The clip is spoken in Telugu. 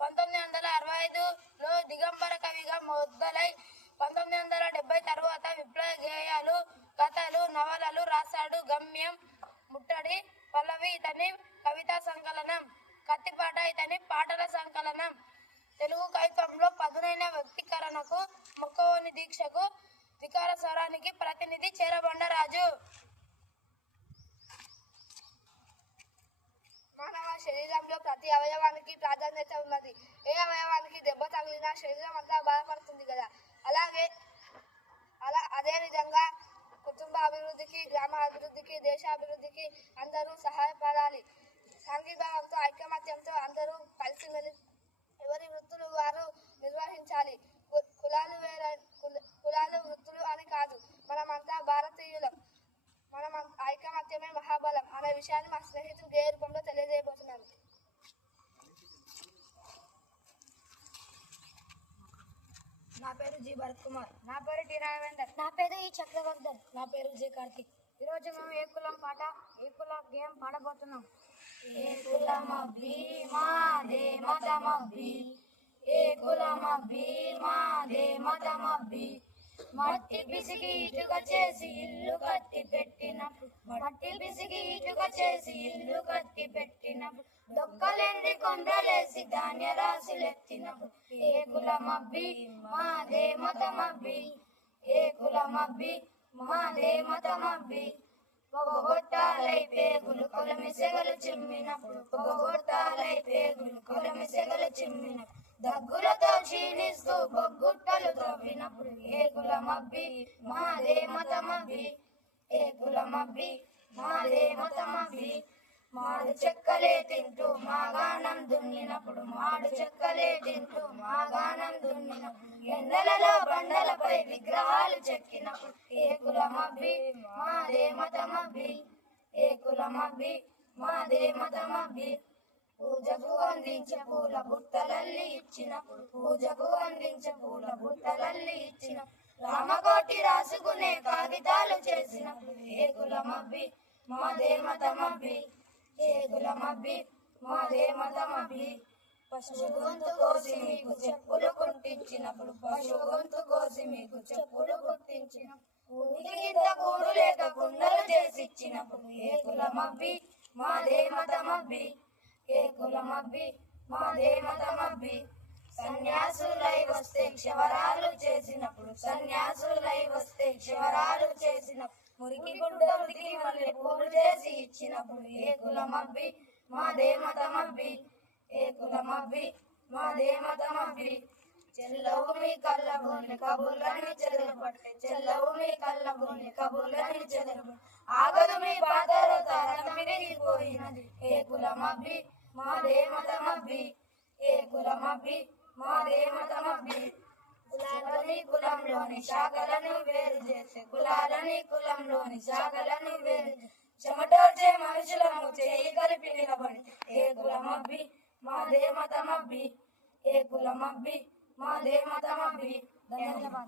పంతొమ్మిది వందల అరవై ఐదులో దిగంబర కవిగా మొదలై పంతొమ్మిది వందల డెబ్బై తర్వాత విప్లవ గేయాలు కథలు నవలలు రాశాడు గమ్యం ముట్టడి పల్లవి. ఇతని కవితా సంకలనం కత్తిపాట ఇతని పాటల సంకలనం. తెలుగు కవిత్వంలో పదునైన వ్యక్తీకరణకు మొక్కవని దీక్షకు వికార స్వరానికి ప్రతినిధి చేరబండరాజు. శరీరంలో ప్రతి అవయవానికి ప్రాధాన్యత ఉన్నది. ఏ అవయవానికి దెబ్బ తగిలినా శరీరం అంతా బాధపడుతుంది కదా. అలాగే అలా అదే విధంగా కుటుంబ అభివృద్ధికి గ్రామ అభివృద్ధికి దేశ అభివృద్ధికి అందరూ సహాయపడాలి. సంఘీభావంతో ఐకమత్యంతో అందరూ కలిసి ఎవరి వృత్తులు వారు నిర్వహించాలి. కు- కులాలు వేరే కులాలు వృత్తులు అని కాదు. మనమంతా భారతీయులం. మనం ఐకమత్యమే మహాబలం. అనే విషయాన్ని మా స్నేహితులు ఏ రూపంలో తెలియజేయబోతున్నాను నా పేరు జి భరత్ కుమార్ నా పేరు టి రాఘవేందర్. నా పేరు ఈ చక్రవర్ధన్. నా పేరు జే కార్తిక్. ఈరోజు మేము ఏ కులం పాట ఏ కులం గేమ్ పాడబోతున్నాం? ఏ కులమబ్బి మాదే మతమబ్బి ఏ కులమబ్బి మాదే మతమబ్బి మట్టి పిసికి ఇటుక చేసి ఇల్లు కట్టి పెట్టినప్పుడు మట్టి పిసికి ఇటుక చేసి ఇల్లు కట్టి దొక్కలేంది కొండలేసి ధాన్య రాశులెత్తినప్పుడు ఏ కులమబ్బి మాదే మతమబ్బి. ఏ కులమబ్బి మాదే మతమబ్బి. పొగొట్టాలై పేగులు కొలమి సెగలు చిమ్మినప్పుడు పొగొట్టాలై పేగులు కొలమి సెగలు చిమ్మినప్పుడు దగ్గులతో క్షీణిస్తూ బొగ్గుట్టలు తవ్వినప్పుడు ఏ కులమబ్బి మాదే మతమబ్బి. ఏ కులమబ్బి మాదే మతమబ్బి. మాడు చెక్కలే తింటూ మాగాణం దున్నినప్పుడు మాడు చెక్కలే తింటూ మాగాణం దున్నిన ఎండలలో బండలపై విగ్రహాలు చెక్కినప్పుడు ఏ కులమబ్బి మాదే మతమబ్బి ఏ కులమబ్బి మాదే మతమబ్బి. పూజకు అందించే పూల బుట్టలల్లి ఇచ్చినప్పుడు పూజకు అందించే పూల బుట్టలల్లి ఇచ్చిన రామకోటి రాసుకునే కాగితాలు చేసిన ఏ కులమబ్బి మాదే మతమబ్బి. ఏ కులమబ్బి మాదే మతమబ్బి? పశువు గొంతు కోసి మీకు చెప్పులు కుట్టించినప్పుడు పశువు గొంతు కోసి మీకు చెప్పులు కుట్టించిన కింద కూడు లేక కుండలు చేసి ఇచ్చినప్పుడు మబ్బి మాదే మతమబ్బి. ఏకుల మబ్బి మాదే మతమబ్బి. సన్యాసులై వస్తే క్షవరాలు చేసినప్పుడు సన్యాసులై వస్తే క్షవరాలు చేసినప్పుడు మురికి గుడ్డ ఉడికి మళ్ళీ పూలు చేసి ఇచ్చినప్పుడు ఏ కులమబ్బి మాదే మతమబ్బి ఏ కులమబ్బి మాదే మతమబ్బి చెల్లవు మీ కళ్ళ భూమి కబుర్లని చెదరబడి చెల్లవు మీ కళ్ళ భూమి కబుర్లని చెదరబడి ఆగదు మీ పాదలో తారం విరిగిపోయినది. ఏ కులమబ్బి మాదే మతమబ్బి ఏ కులమబ్బి మాదే మతమబ్బి కులాలని కులంలోని శాఖలను వేరు చేసే కులాలని కులంలోని శాఖలను వేరు చేసే చెమటోర్చే మనుషులను చేయి కలిపి నిలబడి ఏ కులమబ్బి మాదే మతమబ్బి ఏ కులమబ్బి మాదే మతమబ్బి ధన్యవాదాలు.